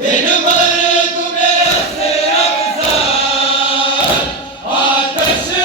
दिन भर तुम्हें से रमज़ान आतश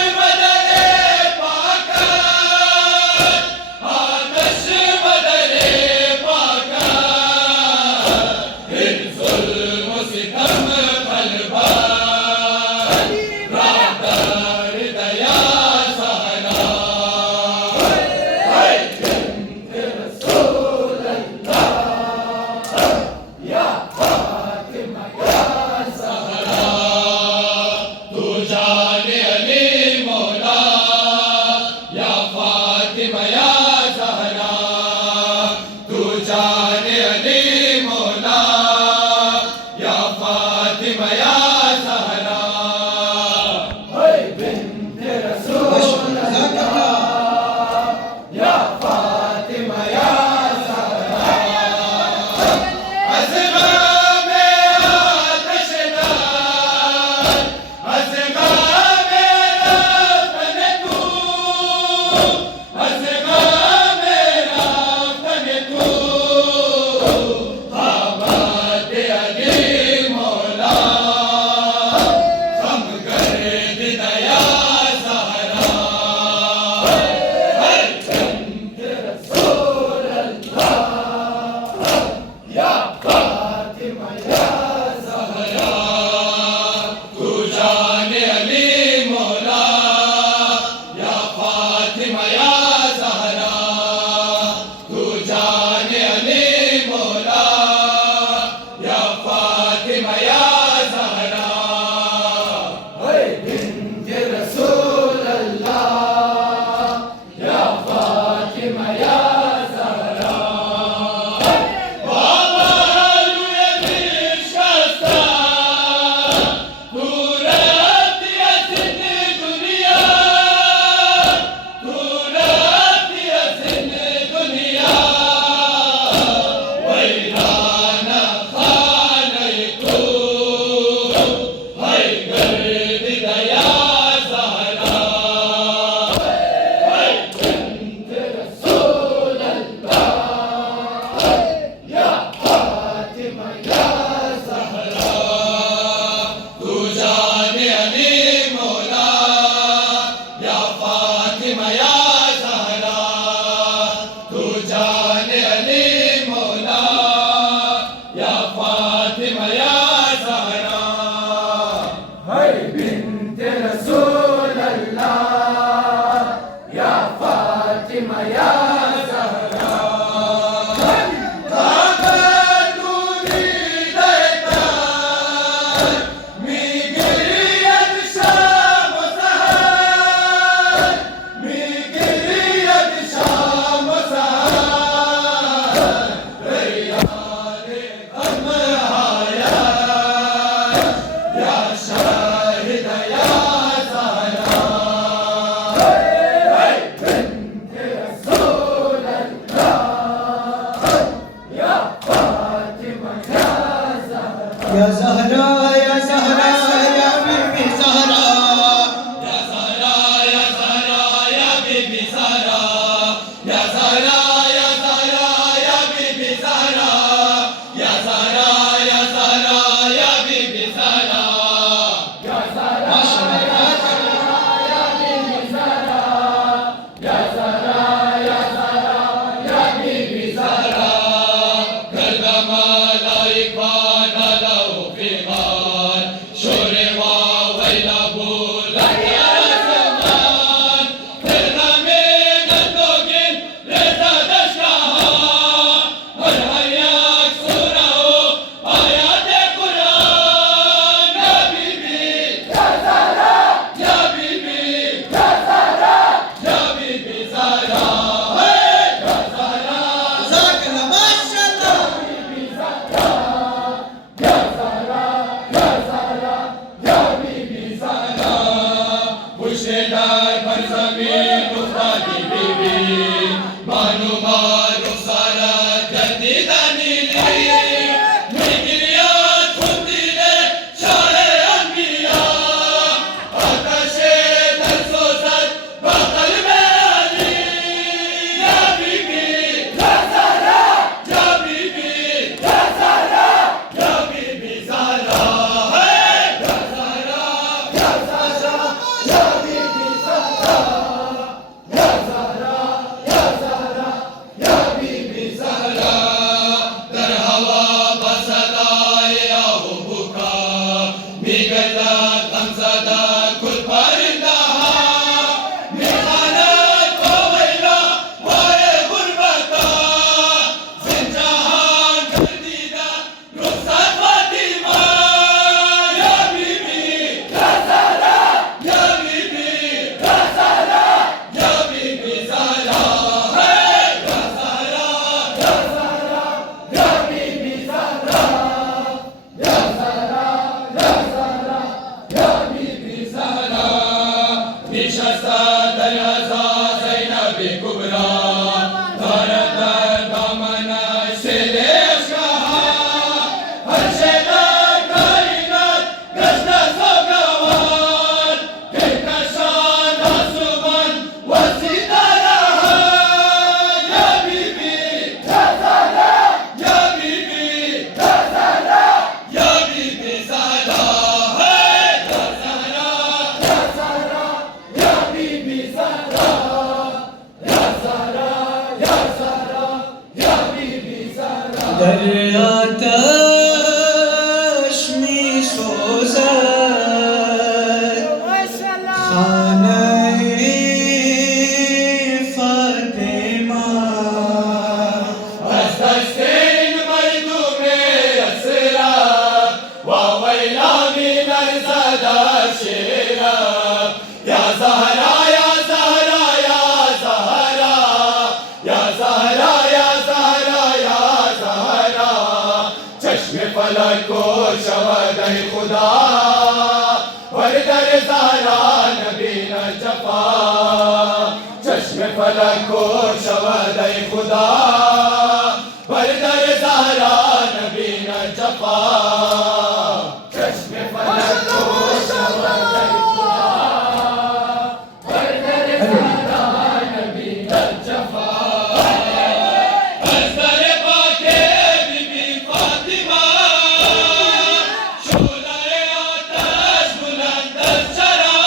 शेरा या ज़हरा या ज़हरा या ज़हरा या ज़हरा या ज़हरा या ज़हरा चश्मे फलक को शवद खुदा बरदर ज़हरा नबी न जफा चश्मे फलक को शवद खुदा बरदर ज़हरा नबी न जफा चश्मे फलक को शवद खुदा बरदर ज़हरा नबी न जफा असर पाके बीबी फातिमा शोलाए आतश बुलंद चरा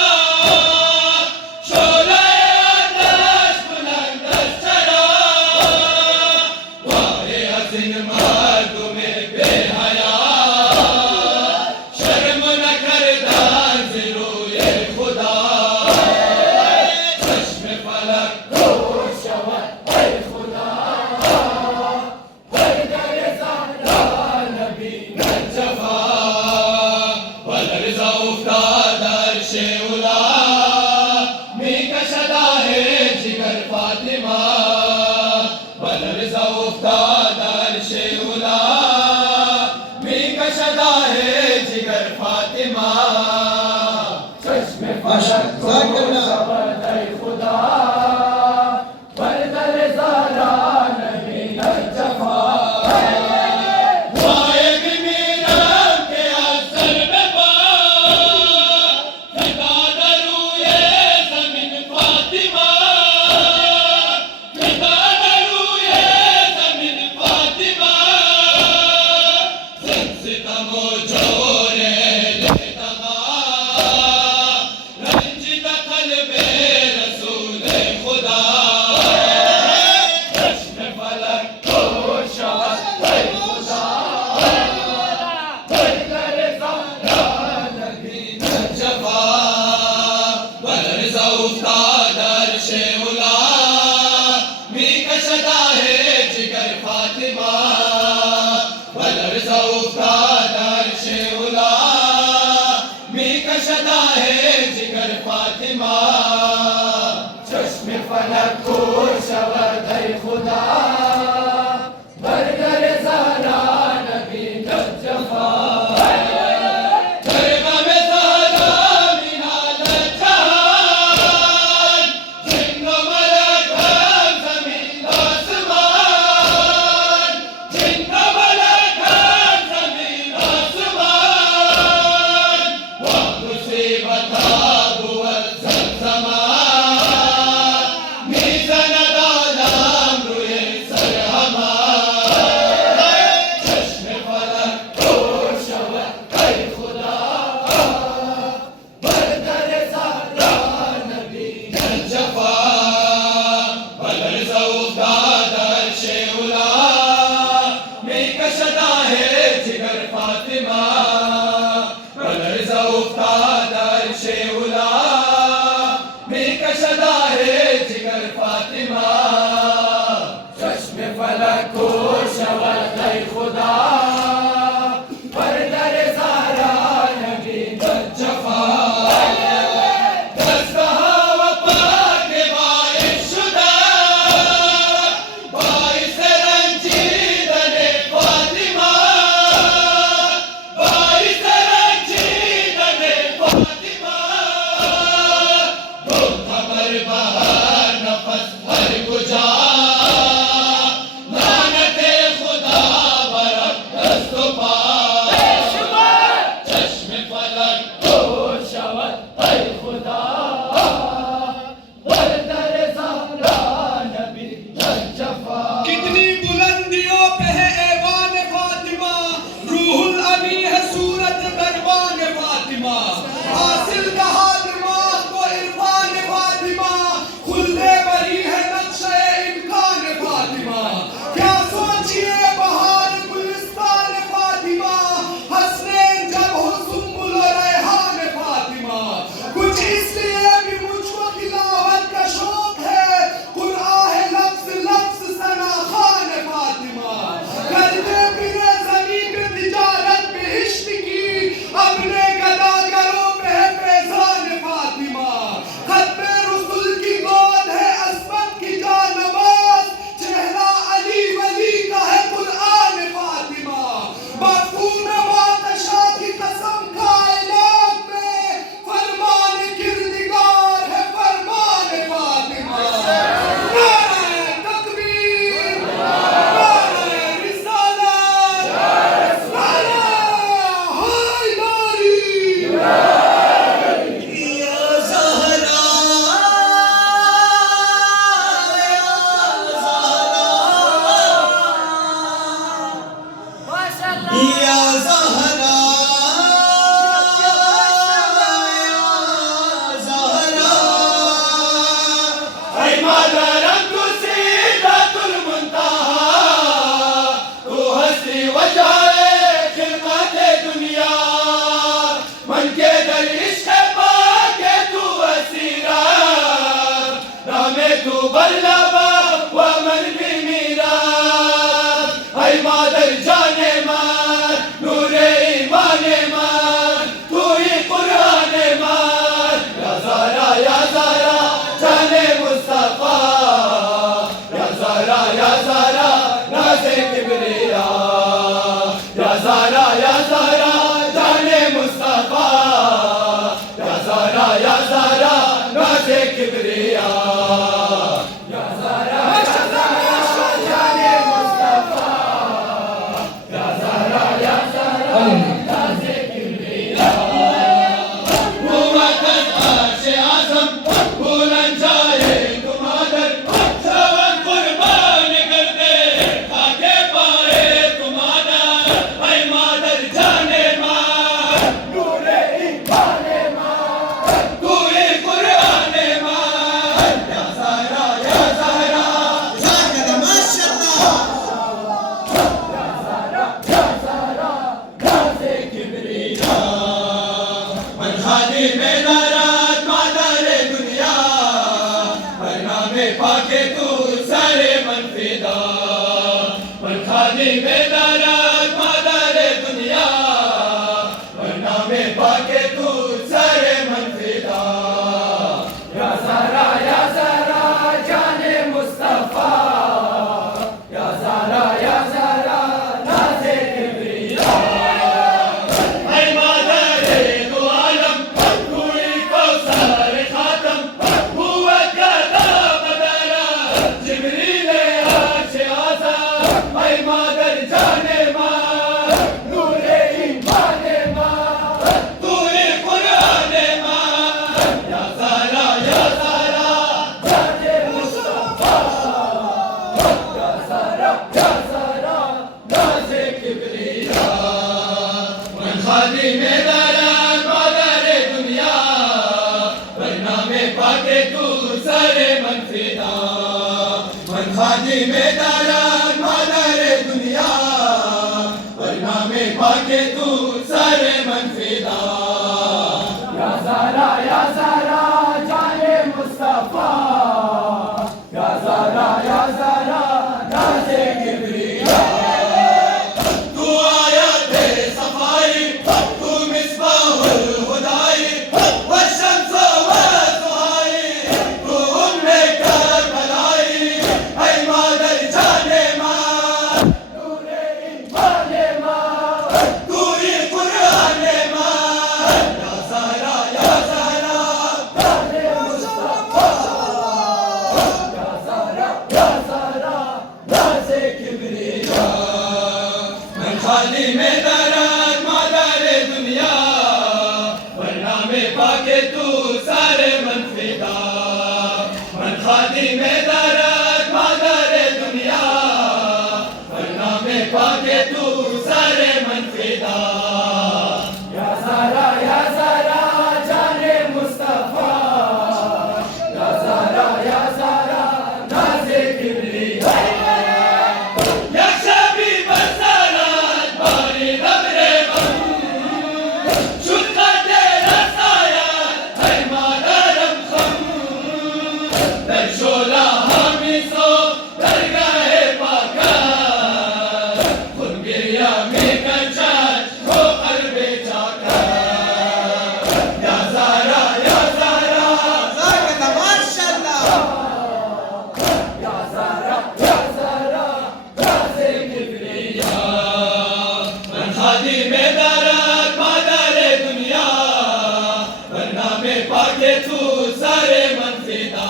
शोलाए आतश बुलंद चरा वाहे हसीन मर्दुमे बेहया शर्म न करदा ज़िलोए खुदा चश्मे फलक को शवद खुदा बरदर ज़हरा नबी न जफा वलरज़ा उफ्ताद अर्श उला मी कशदा है जिगर फातिमा वलरज़ा उफ्ताद अर्श उला मी कशदा है जिगर फातिमा चश्मे फलक को शवद खुदा बरदर ज़हरा नबी न जफा वाइब मीराब के असर में फिदा दरूए ज़मीन फातिमा फिदा दरूए ज़मीन फातिमा सितम जोरे लेतगा रंजित क़ल्बे रसूल खुदा चश्मे फलक को शवद खुदा बरदर ज़हरा नबी न जफा वलरज़ा उफ्ताद अर्श उला मी कशदा है जिगर फातिमा वलरज़ा उफ्ताद अर्श उला मी कशदा है जिगर फातिमा चश्मे फलक को शवद खुदा बरदर ज़हरा नबी न जफा दरगाह में ज़हरा मिनाल जहान जिन्नो मलक हम ज़मीन आसमान जिन्नो मलक हम ज़मीन आसमान वा मुसीबत बुअल ज़मान मीज़ान दालाम रुए सरहमा चश्मे फलक को शवद खुदा बरदर ज़हरा नबी न जफा वलरज़ा उफ्ताद अर्श उला मी कशदा है जिगर फातिमा वलरज़ा उफ्ताद अर्श उला मी कशदा है जिगर फातिमा चश्मे फलक को शवद खुदा बरदर ज़हरा नबी न जफा दस्तहा वफ़ा के बाइस शुदा बाइस रंजीदने फातिमा बाइस रंजीदने फातिमा दो खबर बहार नफस हर गुजार लानते खुदा बरक दस्त पा चश्मे फलक को बरलबा वमन भी मीरा ऐ मादर जाने मान नूरे ईमाने मान तू ही कुराने मान या ज़ारा जाने मुस्तफा या ज़ारा नाज़े किबरिया या ज़ारा जाने मुस्तफा या ज़ारा नाज़े किबरिया या ज़ारा जाने मुस्तफा या ज़ारा नाज़े किबरिया हुवतन आर्श आज़म बुलंद जाए तुम्हादर सवन कुर्बान कर दे खाके पाए तुम्हादर ऐ मादर जाने मान नूरे ईमाने मान तू ही कुराने मान या ज़ारा नाज़े किबरिया मन हादी में नाराज मादारे दुनिया वरना में पाके तू सारे मन फिदा मन खादी में नाराज मादारे दुनिया वरना में पाके तू सारे मन फिदा या ज़ारा जाने मुस्तफा या ज़ारा नाज़े किबरिया ऐ मादरे दो आलम तू ही कौसर खातम हुवत गदा बदला जिब्रील अर्श आज़म ऐ मादर जाने मान नूरे ईमाने मान तू ही कुराने मान या ज़ारा जाने मुस्तफा या ज़ारा नाज़े किबरिया मन खादी में दारान मादारे दुनिया वरना में पाके तू सारे मन फिदा मन खादी में दारान मादारे दुनिया वरना में पाके तू सारे मन फिदा या ज़ारा जाने मुस्तफा या ज़ारा नाज़े किबरिया तू आया थे सफाई तू मिसबाहुल हुदाई वशम्स वज़ुहाई तू उम्मे करबलाई ऐ मादर जाने मान नूरे ईमाने मान तू ही कुराने मान या ज़ारा जाने मुस्तफा या ज़ारा नाज़े किबरिया मन खादी में दारान मादारे दुनिया वरना में पाके तू सारे मन फिदा मन खादी में दारान मादारे दुनिया वरना में पाके तू सारे मन फिदा या ज़ारा जाने मुस्तफा या ज़ारा नाज़े किबरिया यक्षबी बरसात बारी नबरे बम शुक्र तेरा साया है मादरम खम दर्शोला हामी सो दरगाहे पाका खुद गिरिया में कंचान को अरबे चाका या ज़ारा या ज़ारा नाज़े किबरिया मन खादी में दारात मादारे दुनिया वरना में पाके तू सारे मन फिदा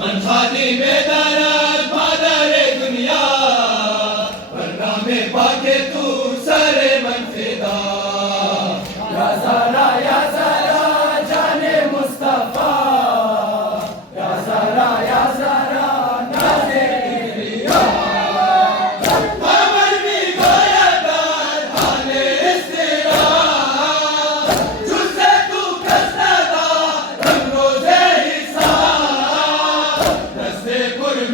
मन खादी में दारात मादारे दुनिया वरना में पाके तू सारे मन फिदा या ज़ारा जाने मुस्तफा या ज़ारा नाज़े किबरिया अमर भी गोया दार हाले इस्तिरा जुज़े तू कसदा रंग रोज़े हिसाब दस्ते कुर्बान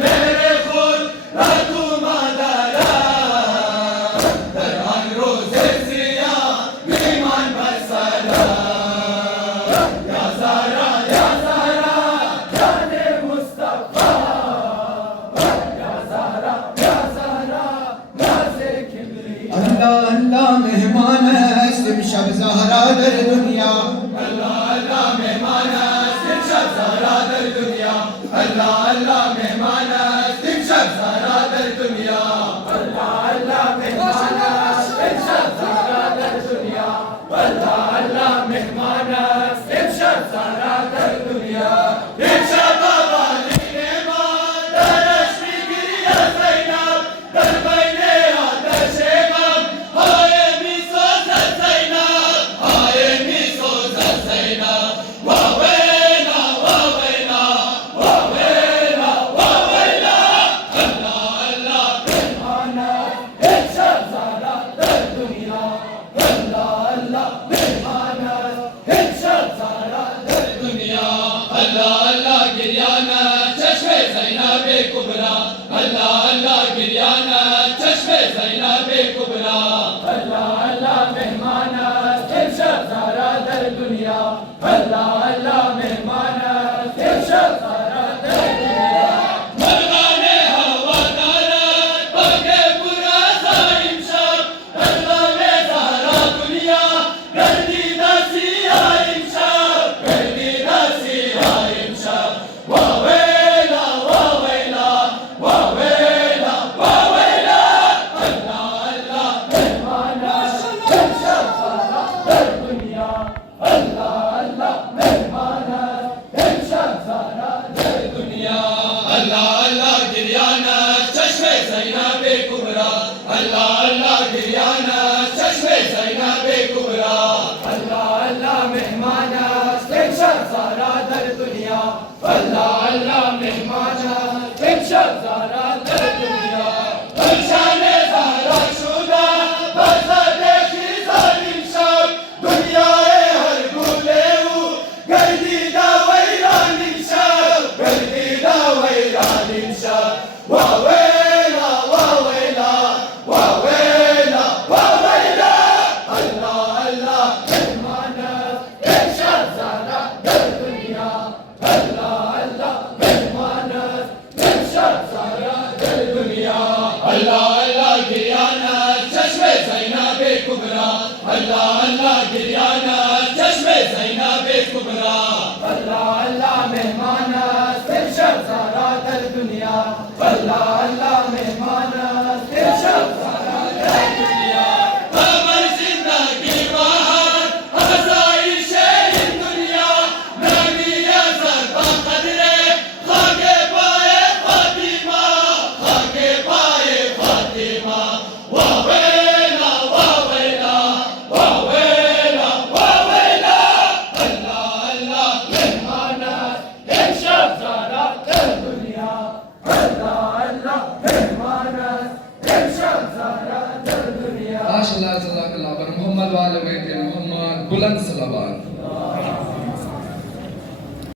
सारा दर दुनिया इर्शा बाबाली ने दरश्मी गिरिया सैनाब दरबाईने आदर्श गम हाय मिसो सैनाब हाय मिसो सैनाब वावेना वावेना वावेना वावेना अल्लाह अल्लाह मेहमाना इर्शा सारा दर दुनिया अल्लाह अल्लाह मेहमाना इर्शा सारा दर दुनिया अल्लाह अल्लाह गिरियाना चश्मे ज़ैनबे कुबरा अल्लाह अल्लाह गिरियाना चश्मे ज़ैनबे कुबरा अल्लाह अल्लाह मेहमाना इर्शा सारा दर दुनिया अल्लाह अल्लाह मेहमाना इर्शा सारा दर दुनिया मर्दाने हवादारत पगे बुरा साइम शब अल्लाह में ज़हरा दुनिया गर्दीदा सिया इमशब गर्दीदा सिया इमशब वावेला वावेला वावेला वावेला अल्लाह अल्लाह मेहमाना इर्शा सारा दर दुनिया अल्लाह अल्लाह मेहमाना इर्शा सारा दर दुनिया अल्लाह अल्लाह गिरियाना चश्मे ज़ैनबे कुबरा अल्लाह अल्लाह गिरियाना चश्मे ज़ैनबे कुबरा अल्लाह अल्लाह मेहमाना इर्शा सारा दर दुनिया अल्लाह अल्लाह मेहमाना